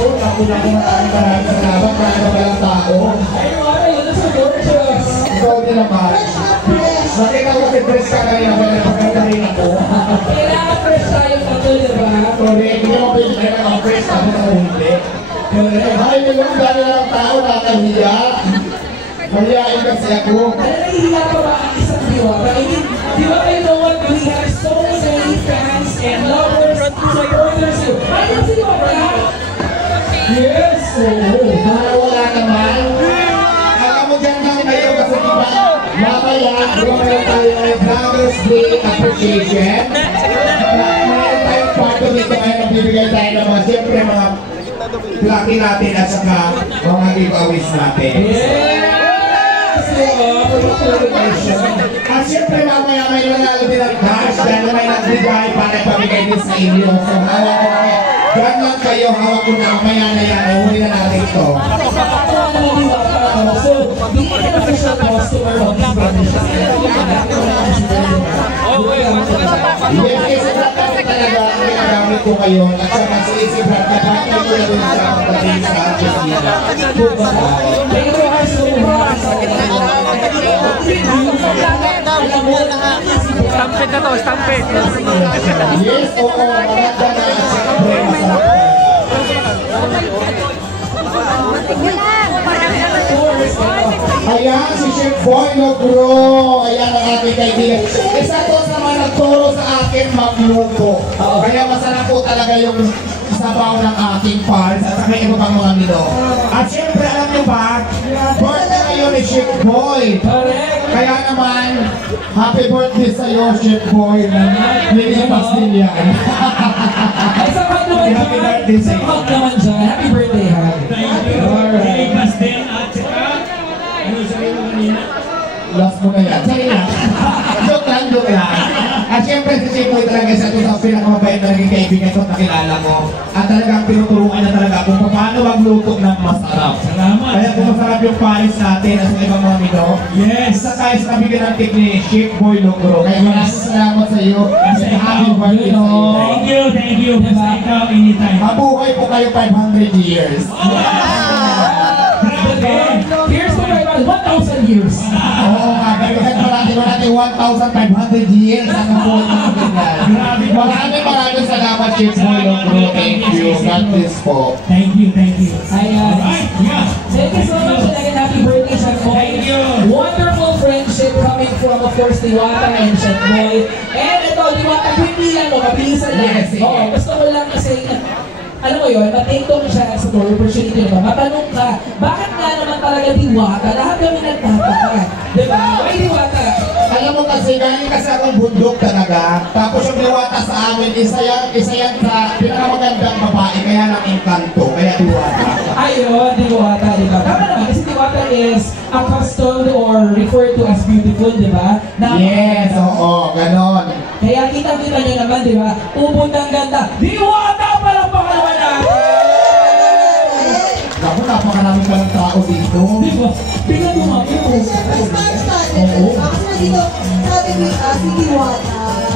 Maraming salamat. Kaya na palang tao. Ikaw din naman. Nakita ko si Chris ka kanina ba na pagkakarin ako? Kailangan fresh tayo patuloy, diba? Correct. Hindi mo pwede kayo ng Chris ako sa hindi. Ay, nilong dahil lang tao nakahiya. Mahiyain kasi ako. Nahihiya pa ba ang isang diwata? I mean, di ba kayo know what? We have so many fans and lovers, supporters. Ayun si Diwata? Yes! Wala naman. Alam mo dyan lang kayo kasi diba, mamaya, diba meron tayo ng Vloggers Day Appreciation. Mayroon tayong parto dito ngayon na bibigay tayo ng mga, siyempre mga lucky natin at saka mga giveaways natin. At siyempre mamaya may nanalo din ang cash dahil may nagbigay para ipamigay din sa inyo. So hawak ko na dyan lang kayo, hawak ko na mamaya na yan. Huli na natin ito. So, di ka na official customer of this partnership. Yes, kasi dapat talaga ang ginagamit ko ngayon at saka si Easy Brad na bakit ko na dun sa pagdating sa Argentina. Thank you guys so much. Stampede na to, stampede. Yes, oo, maganda na at siyempre masarap. Ayan, si Chef Boy Logro. Ayan ang aking kaibigan. Isa to sa mga nagturo sa akin magluto. Kaya masarap po talaga yung sabaw ng aking pars at saka iba pang mga nito. At siyempre, alam niyo ba, birthday ngayon ni Chef Boy. Kaya naman, happy birthday sa'yo, Chef Boy. Nilipas din yan. Ay, sapat naman dyan. Sapat naman dyan. Happy birthday, ha? Alright. Nilipas din at saka, ano sabihin mo kanina? Last mo na yan. Sorry na. Joke lang. At syempre si Chef Boy talaga isa ito sa pinakamabait na naging kaibigan ko at nakilala mo. At talagang tinuturuan na talaga kung paano magluto ng masarap. Salamat. Kaya kung masarap yung paris natin at sa ibang mga nito, Yes. isa tayo sa nabigyan ng tip ni Chef Boy Logro. Kaya maraming salamat sa iyo. Kasi Happy birthday sa iyo. Thank you. Basta ikaw anytime. Mabuhay po kayo 500 years. Here's the right one. 1,000 years. Oo nga, balikan pa natin 1,500 years ang buhay ng ganyan. Maraming salamat, Chef Boy Logro. Thank you. God bless po. Thank you. Ayan. Alright, yeah. Thank you so much and happy birthday, Chef Boy. Thank you. Wonderful friendship coming from, of course, Diwata and Chef Boy. And ito, Diwata, pindilan mo, mabilisan lang. Yes, yes. Oo, gusto ko lang kasi, alam mo yun, matintong siya sa opportunity naman. Matanong ka, bakit nga naman talaga Diwata? Lahat kami nagtataka. Diba? Why Diwata? Alam mo kasi, galing kasi akong bundok talaga. Tapos yung Diwata sa amin, isa yan sa pinakamagandang babae, kaya ng engkanto, kaya Diwata. Ayun, Diwata, diba? Tama naman, kasi Diwata is accustomed or referred to as beautiful, diba? Yes, oo, ganon. Kaya kita-kita nyo naman, diba? Ubod ng ganda. Diwata pa lang pakalawa natin! Naku, napakaraming palang tao dito. Diba? Tingnan mo nga po.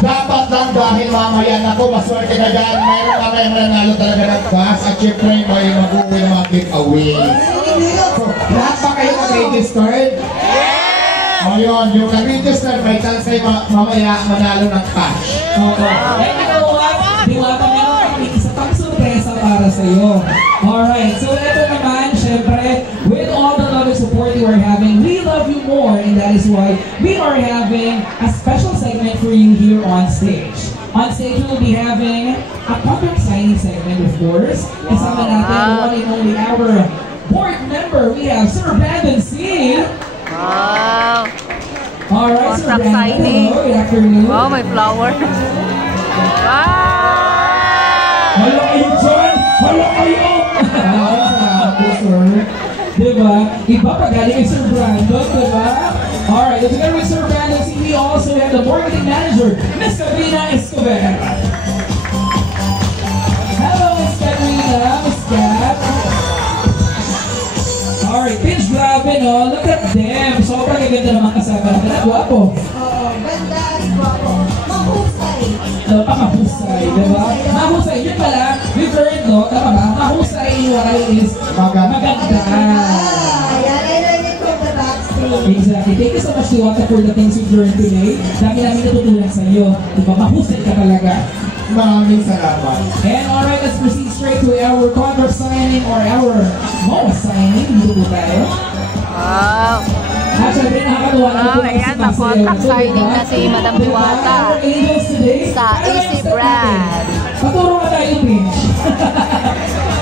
Dapat lang dahil mamaya na ko, maswerte ka dyan. Mayroon ka kayong nanalo talaga ng gas at syempre may mag-uwi ng mga giveaways. So, lahat ba kayo mag-registered? O yun, yung nag-register, may chance kayo mamaya manalo ng cash. Okay. And you know what? Diwata, meron kami isa pang sorpresa para sa iyo. Alright, so ito naman, syempre, with all the love and support you are having, we love you more, and that is why we are having a special segment for you here on stage. On stage, we will be having a contract signing segment, of course. Kasama natin the one and only our board member. We have Sir Brandon C. Wow. Alright, Sir Contract Brandon. signing. Hello, good afternoon. Wow, may flower. Wow. Hala kayo dyan! Hala kayo! Salamat po, sir. Diba? Iba pa galing kay Sir Brandon, diba? Alright, together with Sir Brandon, we also have the marketing manager, Miss Katrina Escobar. Hello, Miss Katrina, Miss Kat. Alright, Pinch, grabe no? Look at them. Sobrang gaganda naman kasama natin. At guwapo. Ganda, guwapo. Mahusay. Mahusay, diba? Mahusay. Yun pala, we've heard, no? Tama ba? Mahusay yung Diwata is maganda. Yan ay learning from the backstage. Exactly. Thank you so much, Diwata, for the things you've learned today. Dami namin natutunan sa iyo. Diba? Mahusay ka talaga. Maraming salamat. And alright, let's proceed straight to our contract signing or our MOA signing. Dito po tayo. Wow. At syempre, nakakatuwa na po Ayan, na-contract signing na si Madam Diwata sa AC Brand. Paturo ka tayo, Pinch.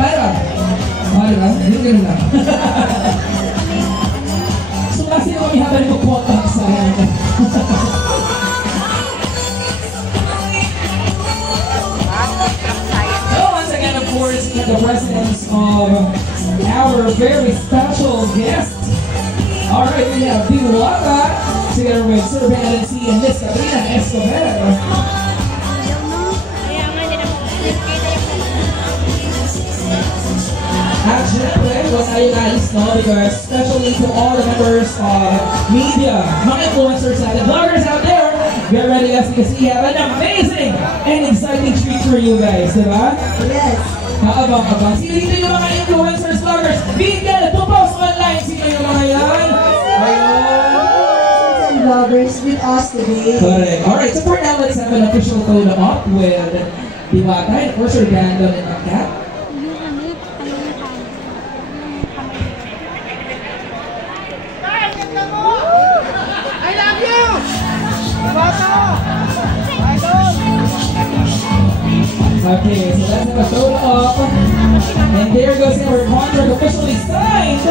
Para. Okay lang? Ganun lang. So, kasi naman may habang mag-contract sign. So, once again, of course, we have the presence of our very special guest. Alright, we have Diwata together with Sir Brandon C. and Miss Katrina Escobar. At syempre, was tayo nais, no? Because especially to all the members of media, mga influencers natin, vloggers out there, get ready guys because we have an amazing and exciting treat for you guys, diba? Yes. Kaabang-abang. Sino dito yung mga influencers, vloggers? Bigyan, post online. Sino yung mga yan? And vloggers with us today. Correct. Alright, so for now, let's have an official photo op with Diwata and of course, Sir Brandon and Kat. Okay, so let's have a photo op. And there goes our contract officially signed.